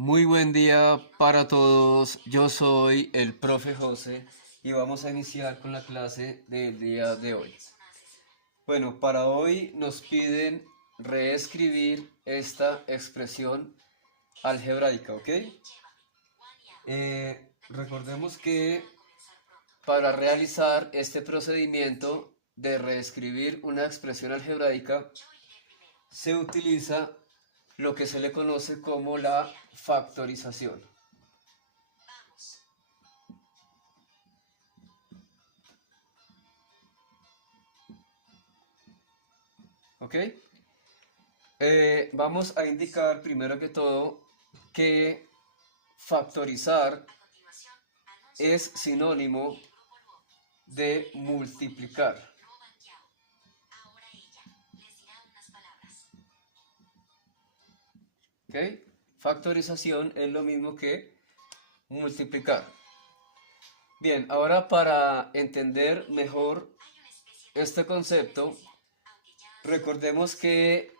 Muy buen día para todos. Yo soy el profe José y vamos a iniciar con la clase del día de hoy. Bueno, para hoy nos piden reescribir esta expresión algebraica, ¿ok? Recordemos que para realizar este procedimiento de reescribir una expresión algebraica se utiliza lo que se le conoce como la factorización. ¿Ok? Vamos a indicar primero que todo que factorizar es sinónimo de multiplicar. ¿Ok? Factorización es lo mismo que multiplicar. Bien, ahora para entender mejor este concepto, recordemos que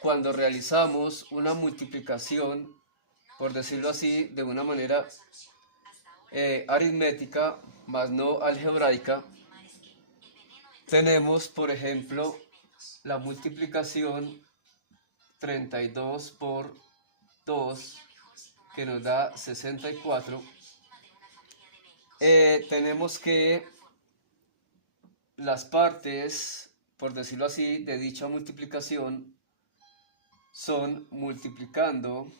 cuando realizamos una multiplicación, por decirlo así, de una manera aritmética, más no algebraica, tenemos, por ejemplo, la multiplicación 32 por 2, que nos da 64. Tenemos que las partes, por decirlo así, de dicha multiplicación son multiplicando,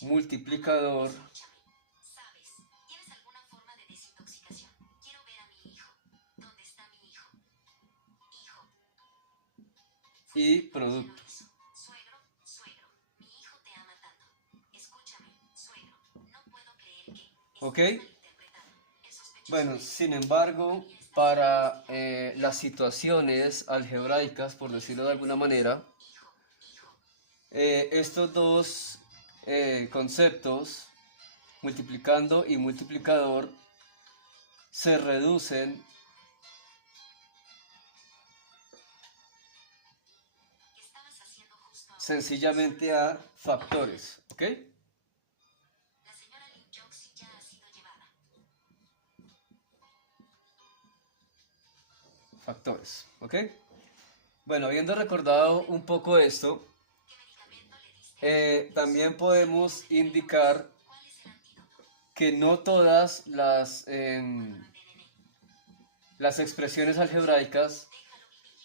multiplicador y producto. ¿Ok? Bueno, sin embargo, para las situaciones algebraicas, por decirlo de alguna manera, estos dos conceptos, multiplicando y multiplicador, se reducen sencillamente a factores, ¿ok? Factores, ¿ok? Bueno, habiendo recordado un poco esto, también podemos indicar que no todas las expresiones algebraicas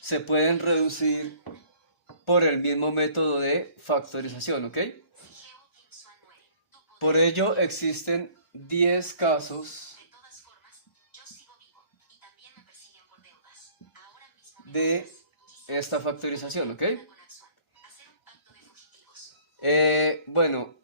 se pueden reducir por el mismo método de factorización, ¿ok? Por ello existen 10 casos de esta factorización, ¿ok? Bueno,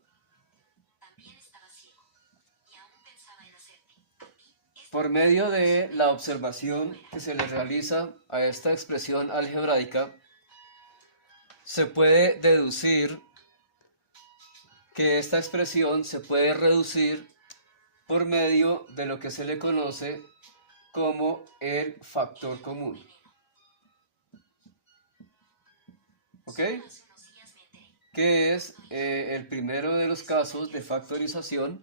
por medio de la observación que se le realiza a esta expresión algebraica, se puede deducir que esta expresión se puede reducir por medio de lo que se le conoce como el factor común. ¿Ok? Que es el primero de los casos de factorización.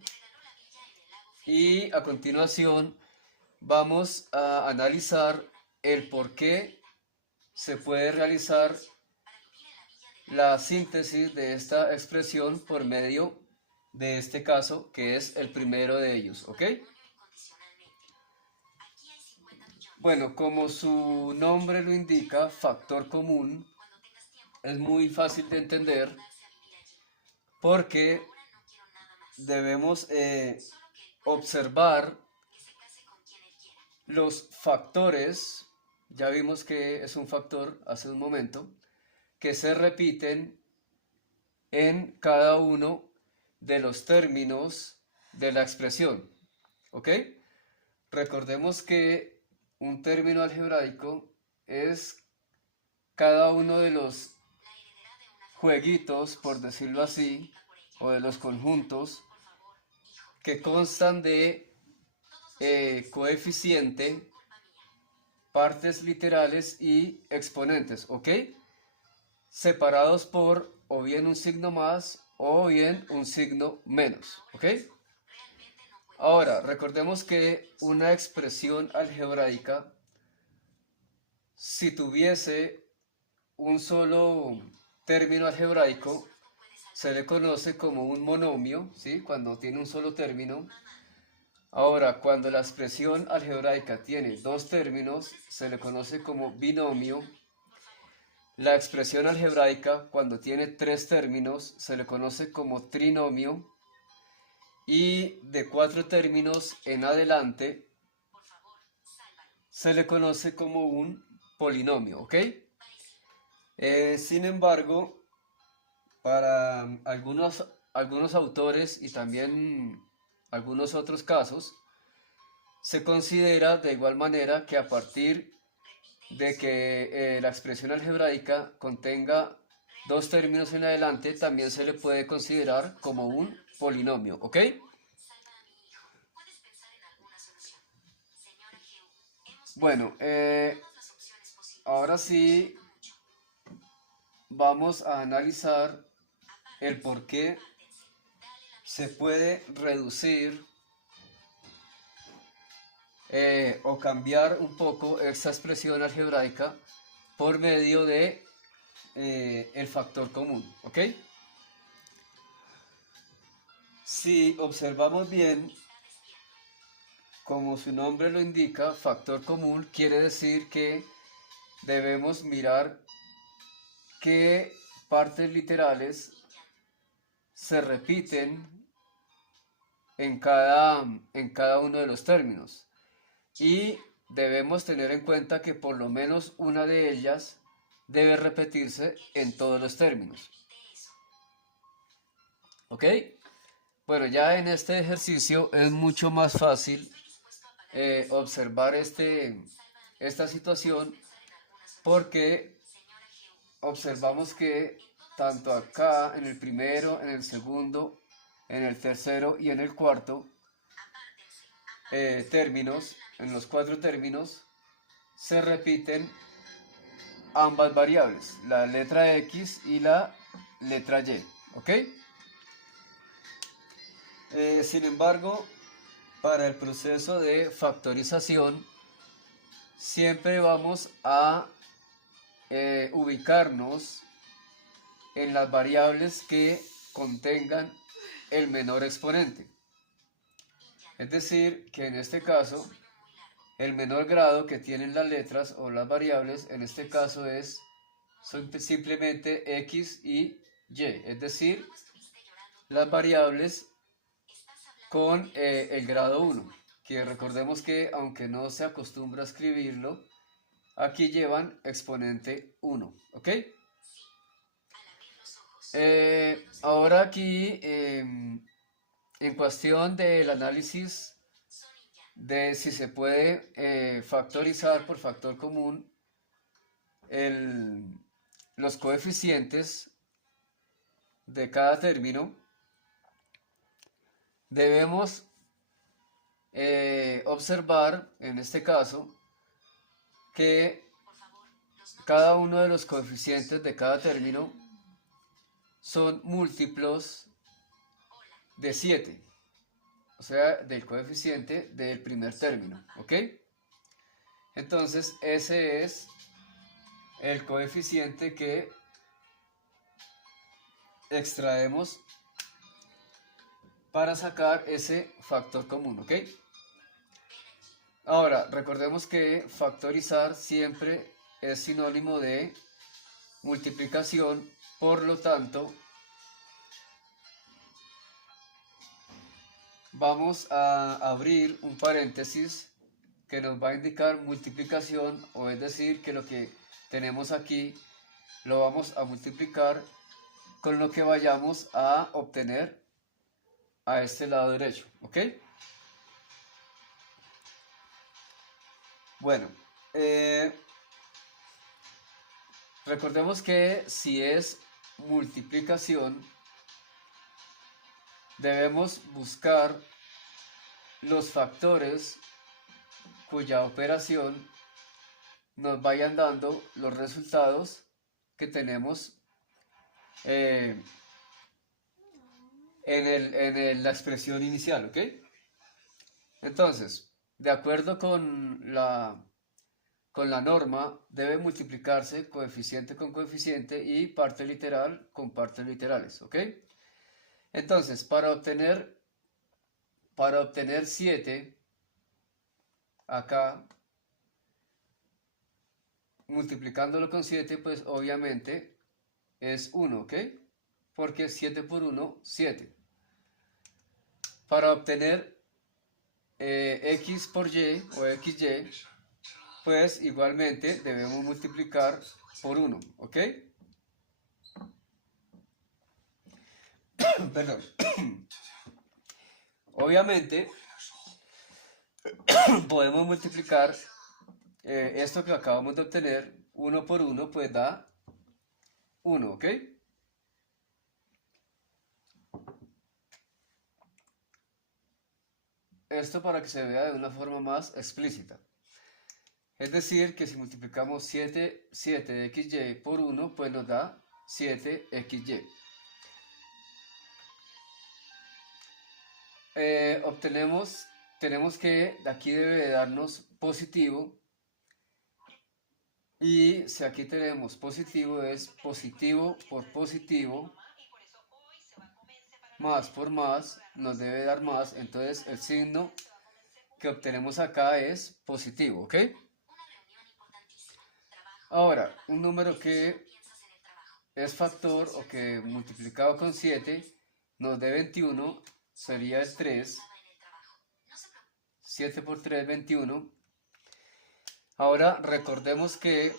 Y a continuación vamos a analizar el por qué se puede realizar la síntesis de esta expresión por medio de este caso, que es el primero de ellos, ¿ok? Bueno, como su nombre lo indica, factor común, es muy fácil de entender porque debemos observar los factores, ya vimos que es un factor hace un momento, que se repiten en cada uno de los términos de la expresión, ¿ok? Recordemos que un término algebraico es cada uno de los jueguitos, por decirlo así, o de los conjuntos que constan de coeficiente partes literales y exponentes, ¿ok? Separados por o bien un signo más o bien un signo menos, ¿ok? Ahora, recordemos que una expresión algebraica, si tuviese un solo término algebraico, se le conoce como un monomio, ¿sí? Cuando tiene un solo término. Ahora, cuando la expresión algebraica tiene dos términos, se le conoce como binomio. La expresión algebraica, cuando tiene tres términos, se le conoce como trinomio. Y de cuatro términos en adelante, se le conoce como un polinomio, ¿ok? Sin embargo, para algunos autores y también algunos otros casos, se considera de igual manera que a partir de que la expresión algebraica contenga dos términos en adelante, también se le puede considerar como un polinomio, ¿ok? Bueno, ahora sí vamos a analizar el por qué se puede reducir o cambiar un poco esta expresión algebraica por medio de el factor común, ¿ok? Si observamos bien, como su nombre lo indica, factor común quiere decir que debemos mirar qué partes literales se repiten en cada uno de los términos. Y debemos tener en cuenta que por lo menos una de ellas debe repetirse en todos los términos. ¿Ok? Bueno, ya en este ejercicio es mucho más fácil observar esta situación porque observamos que tanto acá en el primero, en el segundo, en el tercero y en el cuarto términos, en los cuatro términos, se repiten ambas variables, la letra X y la letra Y, ¿ok? Sin embargo, para el proceso de factorización, siempre vamos a ubicarnos en las variables que contengan el menor exponente. Es decir, que en este caso, el menor grado que tienen las letras o las variables, en este caso son simplemente X y Y, es decir, las variables con el grado 1, que recordemos que aunque no se acostumbra a escribirlo, aquí llevan exponente 1, ¿ok? Ahora aquí, en cuestión del análisis de si se puede factorizar por factor común los coeficientes de cada término, debemos observar en este caso que cada uno de los coeficientes de cada término son múltiplos de 7, o sea, del coeficiente del primer término, ¿ok? Entonces, ese es el coeficiente que extraemos para sacar ese factor común, ¿ok? Ahora, recordemos que factorizar siempre es sinónimo de multiplicación, por lo tanto, vamos a abrir un paréntesis que nos va a indicar multiplicación, o es decir, que lo que tenemos aquí lo vamos a multiplicar con lo que vayamos a obtener a este lado derecho, ¿ok? Bueno, recordemos que si es multiplicación, debemos buscar los factores cuya operación nos vayan dando los resultados que tenemos la expresión inicial, ¿ok? Entonces, de acuerdo con la norma, debe multiplicarse coeficiente con coeficiente y parte literal con partes literales, ¿ok? Entonces, para obtener 7, acá, multiplicándolo con 7, pues obviamente es 1, ¿ok? Porque 7 por 1, 7. Para obtener x por y o xy, pues igualmente debemos multiplicar por 1, ¿ok? Perdón. Obviamente podemos multiplicar esto que acabamos de obtener, 1 por 1, pues da 1, ¿ok? Esto para que se vea de una forma más explícita. Es decir, que si multiplicamos 7xy por 1, pues nos da 7xy. Tenemos que aquí debe darnos positivo, y si aquí tenemos positivo, es positivo por positivo más por más, nos debe dar más, entonces el signo que obtenemos acá es positivo, ¿ok? Ahora, un número que es factor o que multiplicado con 7 nos dé 21 sería el 3. 7 por 3, 21. Ahora recordemos que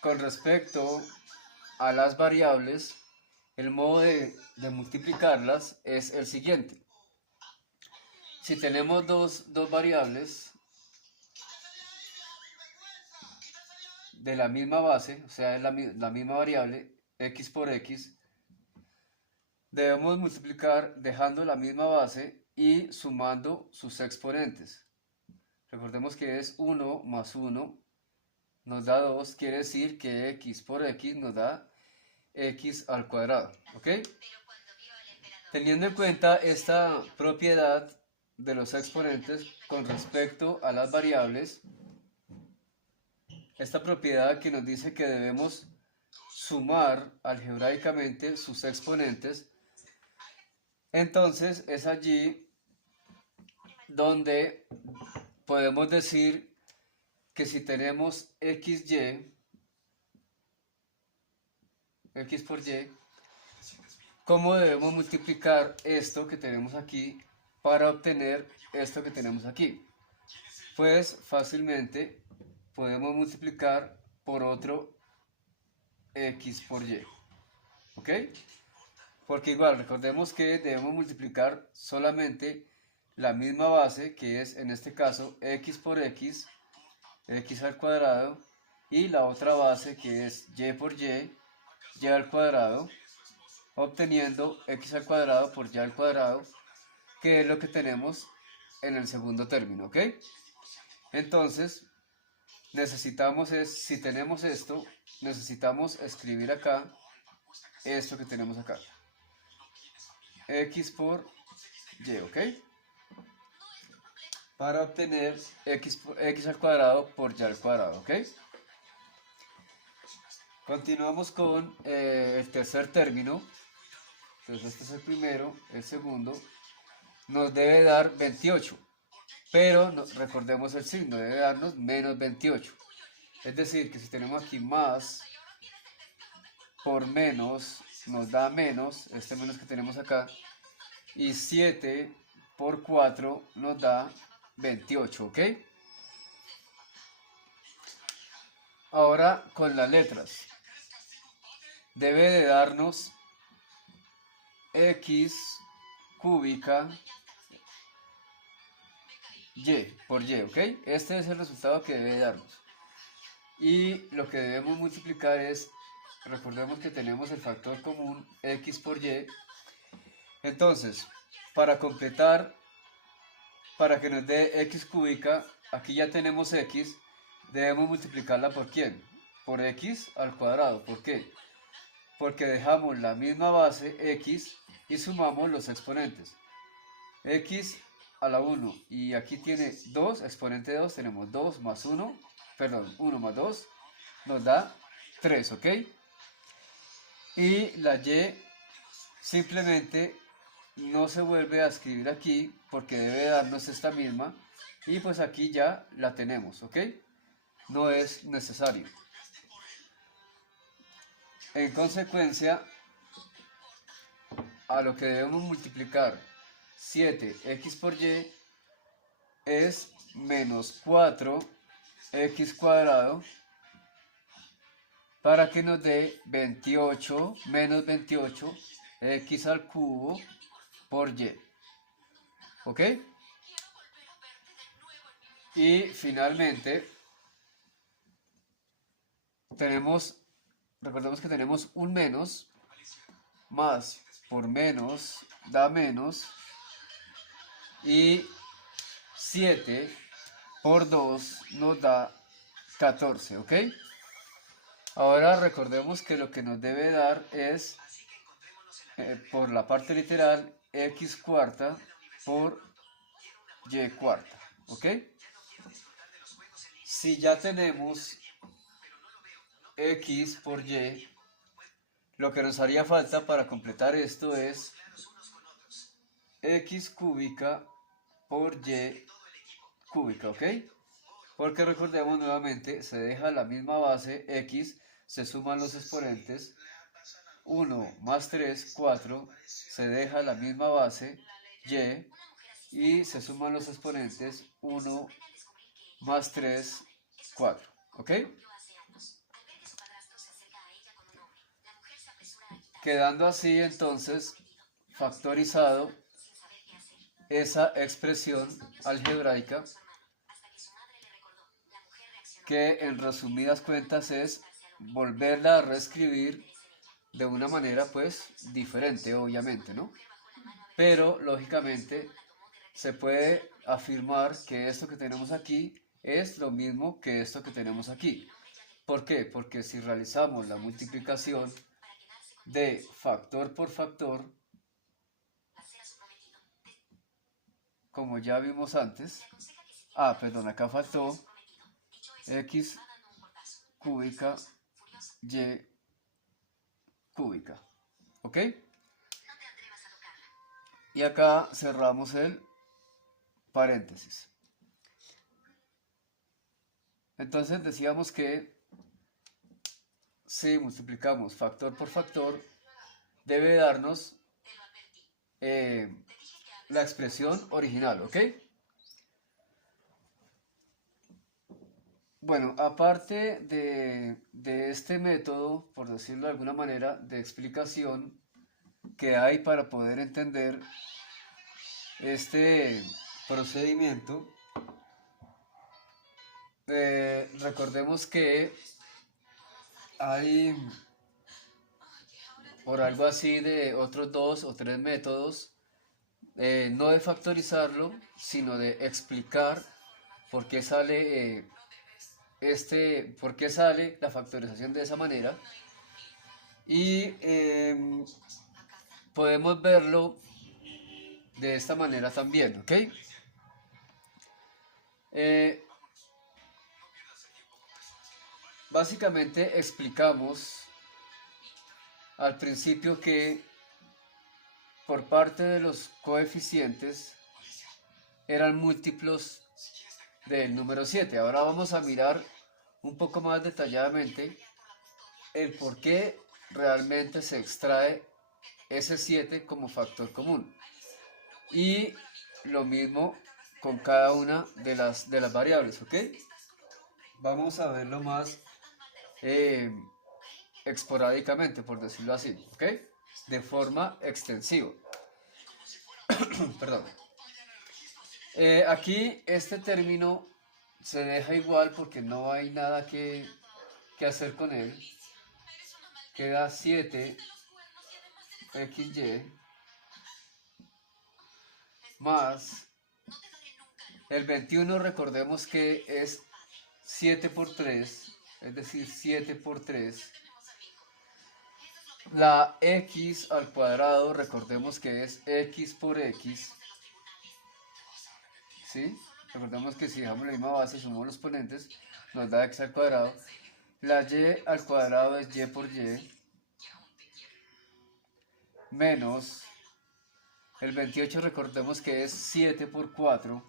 con respecto a las variables, el modo de multiplicarlas es el siguiente. Si tenemos dos variables de la misma base, o sea, es la misma variable, x por x, debemos multiplicar dejando la misma base y sumando sus exponentes. Recordemos que es 1 más 1 nos da 2, quiere decir que x por x nos da x al cuadrado, ¿ok? Teniendo en cuenta esta propiedad de los exponentes con respecto a las variables, esta propiedad que nos dice que debemos sumar algebraicamente sus exponentes, entonces es allí donde podemos decir que si tenemos xy, x por y, ¿cómo debemos multiplicar esto que tenemos aquí para obtener esto que tenemos aquí? Pues fácilmente podemos multiplicar por otro x por y, ¿ok? Porque igual recordemos que debemos multiplicar solamente la misma base, que es en este caso x por x, x al cuadrado, y la otra base que es y por y al cuadrado, obteniendo x al cuadrado por y al cuadrado, que es lo que tenemos en el segundo término, ¿ok? Entonces, si tenemos esto, necesitamos escribir acá esto que tenemos acá, x por y, ¿ok? Para obtener x al cuadrado por y al cuadrado, ¿ok? Continuamos con el tercer término. Entonces este es el primero, el segundo nos debe dar 28, pero recordemos el signo, debe darnos menos 28. Es decir, que si tenemos aquí más por menos, nos da menos, este menos que tenemos acá, y 7 por 4 nos da 28, ¿ok? Ahora con las letras, debe de darnos x cúbica y por y, ¿ok? Este es el resultado que debe darnos. Y lo que debemos multiplicar es, recordemos que tenemos el factor común x por y. Entonces, para completar para que nos dé x cúbica, aquí ya tenemos x, debemos multiplicarla por ¿quién? Por x al cuadrado. ¿Por qué? Porque dejamos la misma base x y sumamos los exponentes. X a la 1 y aquí tiene 2, exponente de 2, tenemos 2 más 1, perdón, 1 más 2 nos da 3, ¿ok? Y la y simplemente no se vuelve a escribir aquí porque debe darnos esta misma y pues aquí ya la tenemos, ¿ok? No es necesario. En consecuencia, a lo que debemos multiplicar 7x por y es menos 4x cuadrado para que nos dé 28 menos 28 x al cubo por y. ¿Ok? Y finalmente recordemos que tenemos un menos, más por menos da menos, y 7 por 2 nos da 14, ¿ok? Ahora recordemos que lo que nos debe dar es, por la parte literal, x cuarta por y cuarta, ¿ok? Si ya tenemos x por y, lo que nos haría falta para completar esto es x cúbica por y cúbica, ¿ok? Porque recordemos nuevamente, se deja la misma base x, se suman los exponentes, 1 más 3, 4, se deja la misma base y se suman los exponentes, 1 más 3, 4, ¿ok? Quedando así entonces factorizado esa expresión algebraica que en resumidas cuentas es volverla a reescribir de una manera pues diferente, obviamente, ¿no? Pero lógicamente se puede afirmar que esto que tenemos aquí es lo mismo que esto que tenemos aquí. ¿Por qué? Porque si realizamos la multiplicación de factor por factor, como ya vimos antes, perdón, acá faltó x cúbica y cúbica, ¿ok? Y acá cerramos el paréntesis. Entonces decíamos que si multiplicamos factor por factor, debe darnos la expresión original, ¿ok? Bueno, aparte de este método, por decirlo de alguna manera, de explicación que hay para poder entender este procedimiento, recordemos que hay por algo así de otros 2 o 3 métodos, no de factorizarlo, sino de explicar por qué sale por qué sale la factorización de esa manera. Y podemos verlo de esta manera también, ¿ok? Básicamente explicamos al principio que por parte de los coeficientes eran múltiplos del número 7. Ahora vamos a mirar un poco más detalladamente el por qué realmente se extrae ese 7 como factor común. Y lo mismo con cada una de las variables, ¿ok? Vamos a verlo más esporádicamente, por decirlo así, ¿ok? De forma extensiva. Perdón. Aquí este término se deja igual porque no hay nada que hacer con él. Queda 7xy más El 21 recordemos que es 7 por 3, es decir, 7 por 3. La x al cuadrado, recordemos que es x por x, ¿sí? Recordemos que si dejamos la misma base, sumamos los exponentes, nos da x al cuadrado. La y al cuadrado es y por y, menos el 28, recordemos que es 7 por 4,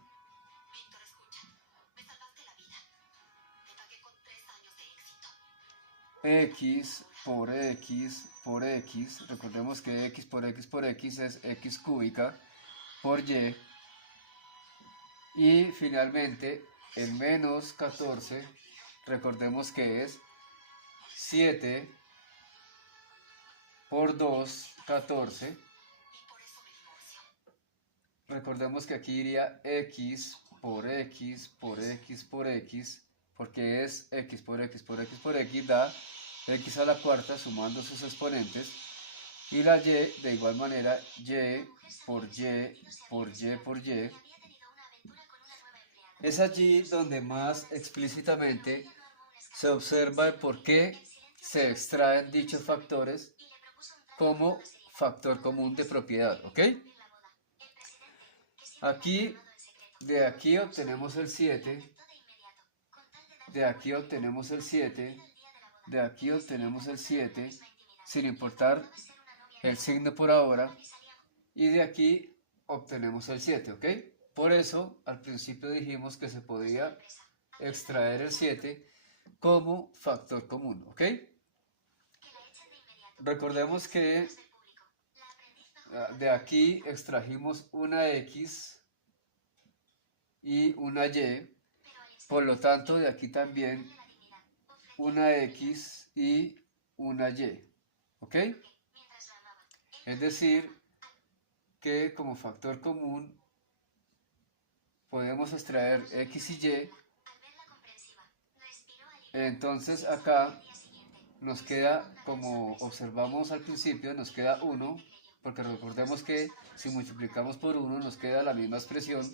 x por x por x, recordemos que x por x por x es x cúbica por y, y finalmente el menos 14, recordemos que es 7 por 2, 14, recordemos que aquí iría x por x por x por x, porque es x por x por x por x, da x a la cuarta sumando sus exponentes, y la y de igual manera y por y por y por y. Es allí donde más explícitamente se observa el por qué se extraen dichos factores como factor común de propiedad, ¿ok? Aquí, de aquí obtenemos el 7, de aquí obtenemos el 7, de aquí obtenemos el 7, sin importar el signo por ahora, y de aquí obtenemos el 7, ¿ok? Por eso, al principio dijimos que se podía extraer el 7 como factor común, ¿ok? Recordemos que de aquí extrajimos una x y una y, por lo tanto de aquí también una x y una y, ¿ok? Es decir, que como factor común podemos extraer x y y, entonces acá nos queda, como observamos al principio, nos queda 1, porque recordemos que si multiplicamos por 1 nos queda la misma expresión.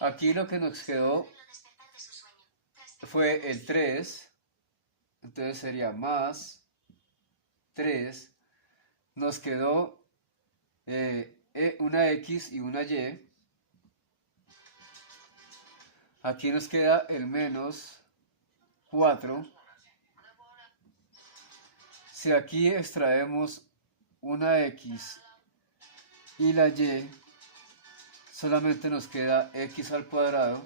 Aquí lo que nos quedó fue el 3, entonces sería más 3, nos quedó una x y una y, aquí nos queda el menos 4, si aquí extraemos una x y la y, solamente nos queda x al cuadrado,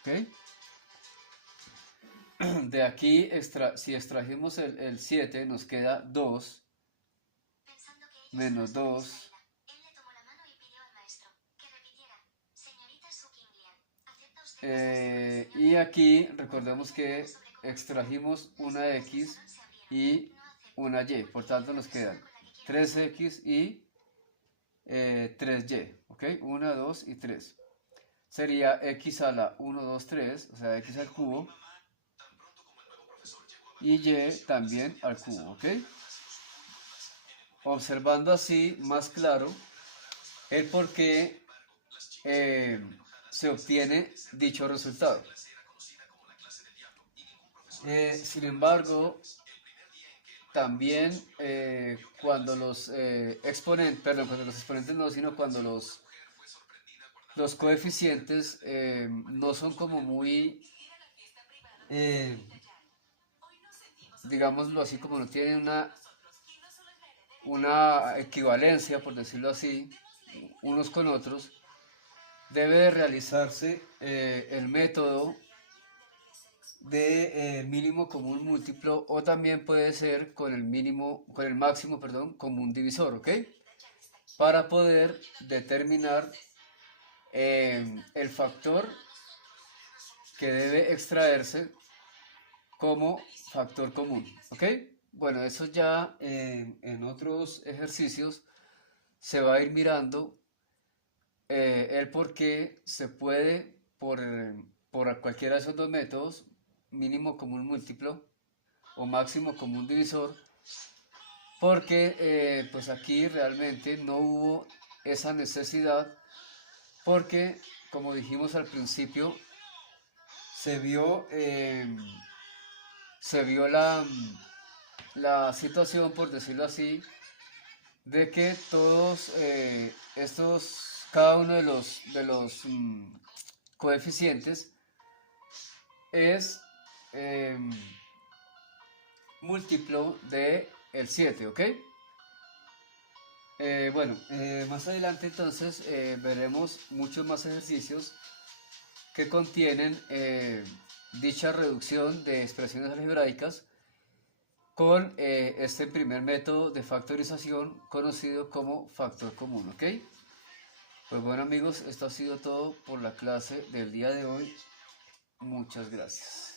¿ok? De aquí, si extrajimos el 7, nos queda 2, menos 2, y aquí recordemos que extrajimos una x y una y, por tanto nos quedan 3x y 3y, ¿ok? 1, 2 y 3. Sería x a la 1, 2, 3, o sea, x al cubo, y y también al cubo, ¿ok? Observando así más claro el por qué se obtiene dicho resultado. Sin embargo, también cuando los exponentes, perdón, cuando los exponentes no, sino cuando los coeficientes no son como muy, digámoslo así, como no tienen una equivalencia, por decirlo así, unos con otros, debe de realizarse el método de mínimo común múltiplo, o también puede ser con el máximo, perdón, común divisor, ¿ok? Para poder determinar el factor que debe extraerse como factor común, ¿ok? Bueno, eso ya en otros ejercicios se va a ir mirando el por qué se puede, por cualquiera de esos dos métodos, mínimo común múltiplo o máximo común divisor, porque pues aquí realmente no hubo esa necesidad porque, como dijimos al principio, se vio, se vio la situación, por decirlo así, de que todos cada uno de los coeficientes es eh, múltiplo de el 7, ¿ok? Bueno, más adelante entonces veremos muchos más ejercicios que contienen dicha reducción de expresiones algebraicas con este primer método de factorización conocido como factor común, ¿ok? Pues bueno amigos, esto ha sido todo por la clase del día de hoy. Muchas gracias.